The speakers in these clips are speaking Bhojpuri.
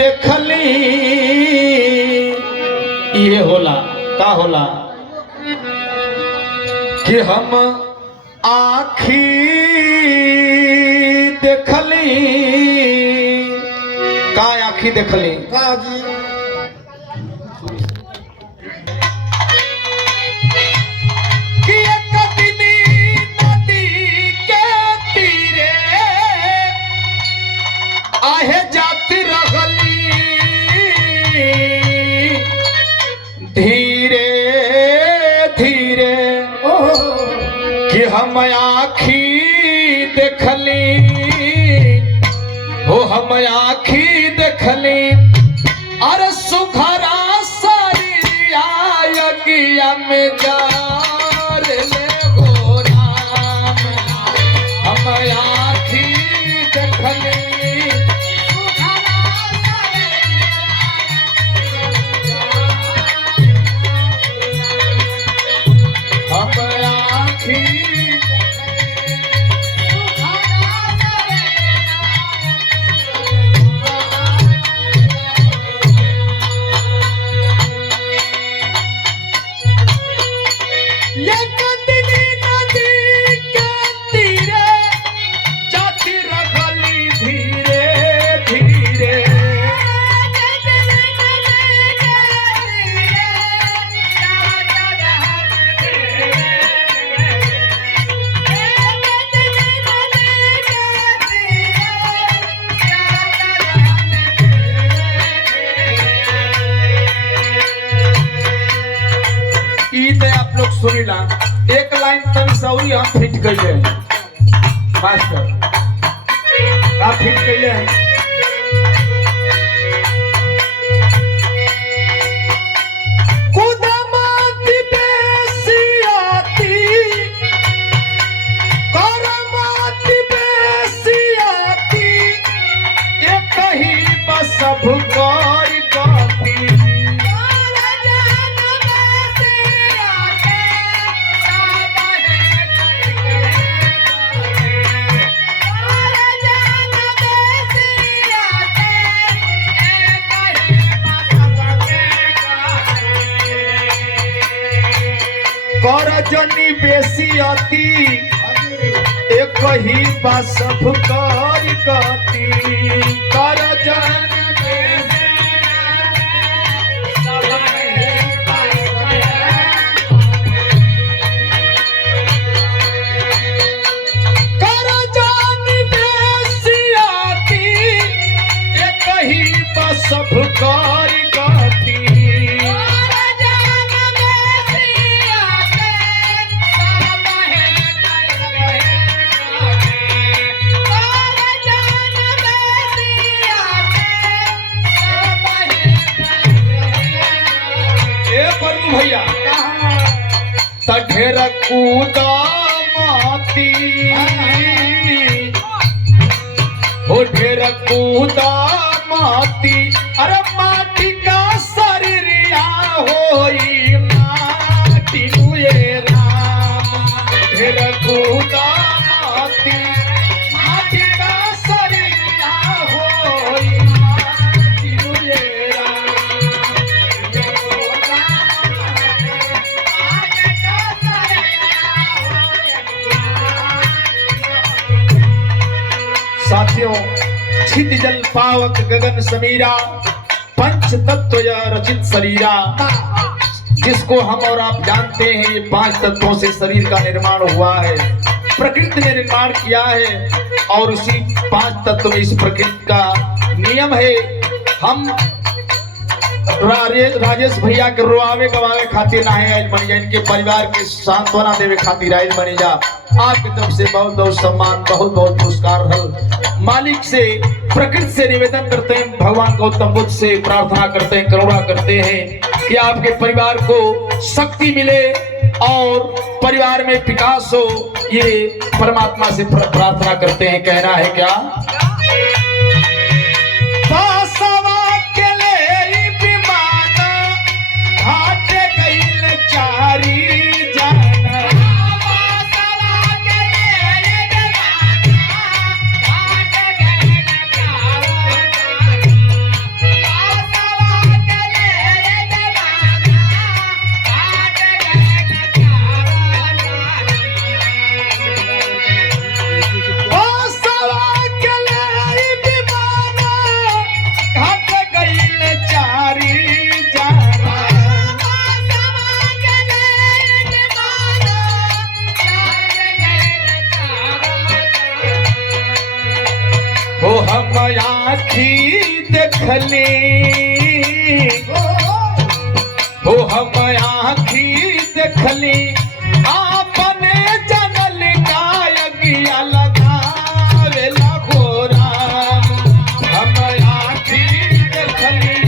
देखली ये होला का होला कि हम आखी देखली का आखी देखली कि एक दिन नदी के तीरे आहे जाती रहली धीरे धीरे कि हम आखी देखली हो हम आखी देखली अरे सुखरा सरिया यज्ञ में जार ले हो राम हम आखी देखली आप लोग सुनीला एक लाइन तनी सौरी हम फिट कइले मास्टर आप फिट कइले कुदमाती बेसियाती करमाती बेसियाती एक ही बस सब कर गाती करजनी बेसियाती एक ही बा सब कर गति करजन करजनी बेसियाती एक ही बा सब कर गति भैया तढ़ेर कूदा माती हो ढेर कूदा माती अरे माटी का शरीरिया होई माटी हुए राम ढेर कूदा माती माटी का शरीरिया होई माटी हुए साथियों छिद जल पावक गगन समीरा पंच तत्व रचित शरीरा जिसको हम और आप जानते हैं ये पांच तत्वों से शरीर का निर्माण हुआ है प्रकृति ने निर्माण किया है और उसी पांच तत्व में इस प्रकृति का नियम है हम राजेश भैया के रोआवे गवावे खातिर ना है आज बनी इनके परिवार के सांत्वना देवे खातिर आज बनी जा आपकी तरफ से बहुत बहुत सम्मान बहुत बहुत पुरस्कार है मालिक से प्रकृति से निवेदन करते हैं भगवान गौतम बुद्ध से प्रार्थना करते हैं करुणा करते हैं कि आपके परिवार को शक्ति मिले और परिवार में विकास हो ये परमात्मा से प्रार्थना करते हैं कहना है क्या आखी देखली हो हम आखी देखली आपने जनल कायगिया लगावेला घोरा हम आखी देखली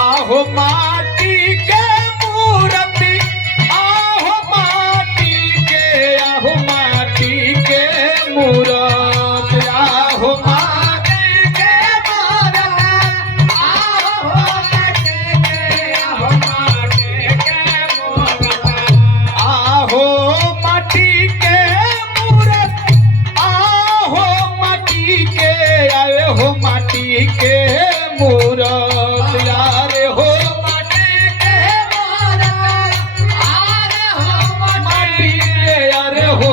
आहो माटी के मूर्ति आहो माटी के आहो माटी के मूर्ति आहो माटी के मूर्ति आहो माटी के आहो माटी के मूर्ति आहो माटी के मूर्ति आहो माटी के आए हो माटी के मूर्ति यारे हो माटी के मूर्ति आरे हो माटी के यारे हो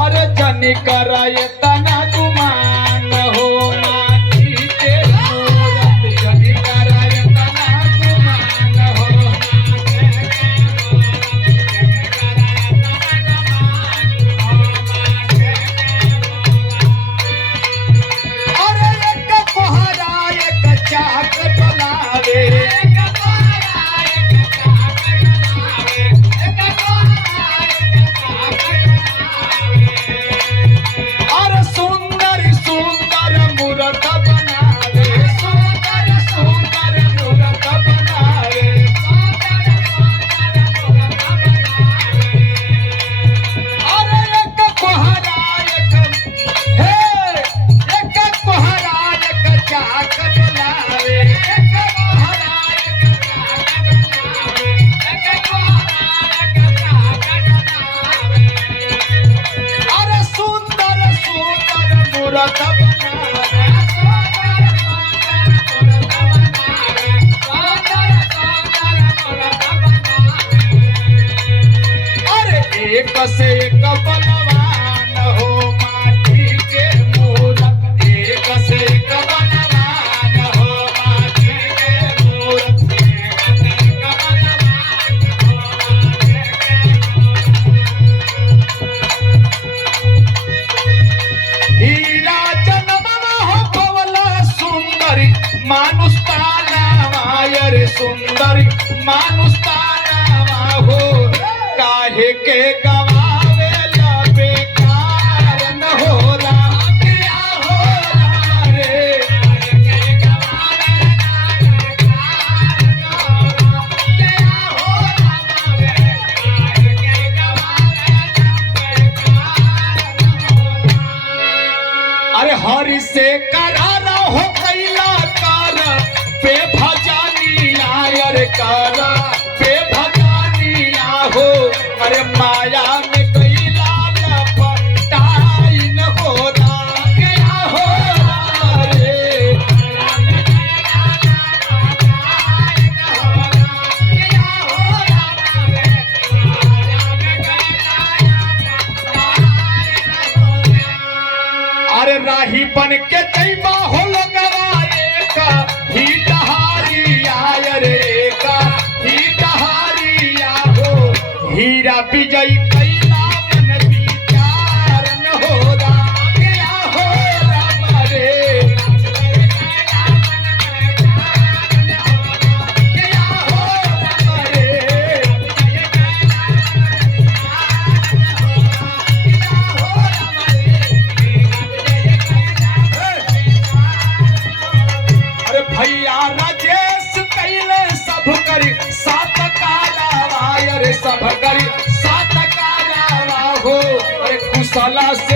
और जनी कराए तना गुमान हो माटी के मूर्ति जनी कराए तना गुमान हो अरे एक कोहरा एक चाक डोलावे एक कोहरा एक चाक डोलावे एक कोहरा एक चाक डोलावे अरे सुंदर सुंदर मूर्त बनावे सुंदर सुंदर मूर्त बनावे सुंदर सुंदर मूर्त बनावे अरे एक कोहरा एक हे एक कोहरा एक चाक डोलावे एक कोहरा एक चाक डोलावे एक कोहरा एक चाक डोलावे अरे सुंदर सुंदर मूर्त बनावे सुंदर सुंदर मूर्त बनावे सुंदर सुंदर मूर्त बनावे अरे एक से एक बलवान हो माटी के मूरत एक से एक बलवान हो माटी के मूरत एक से एक बलवान हो माटी के हीरा जन्मवा हो पवला सुंदरी मानुष तानावा रे सुंदरी मानुष तानावा हो काहे के गवावे ला बेकार न होला क्या होला रे काहे के गवावे ला बेकार न होला क्या होला रे काहे के गवावे ला बेकार न होला अरे हरि से करारा हो कैला कर बेभजानिया अरे कर बेभजानिया हो अरे माया में कैला लपटाई न हो क्या हो रे माया में कैला लपटाई न हो क्या हो रे माया में कैला लपटाई न हो अरे राही बन के जैबा हो लगवाए का ही डहारिया रे का ही डहारिया हो हीरा विजय कैला मन विचार न हो क्या हो राम रे कैला मन विचार न हो क्या हो राम रे कैला अरे भैया राजेश कैले सब करी सात कालावा रे सब करी सात कालावा हो अरे कुशला से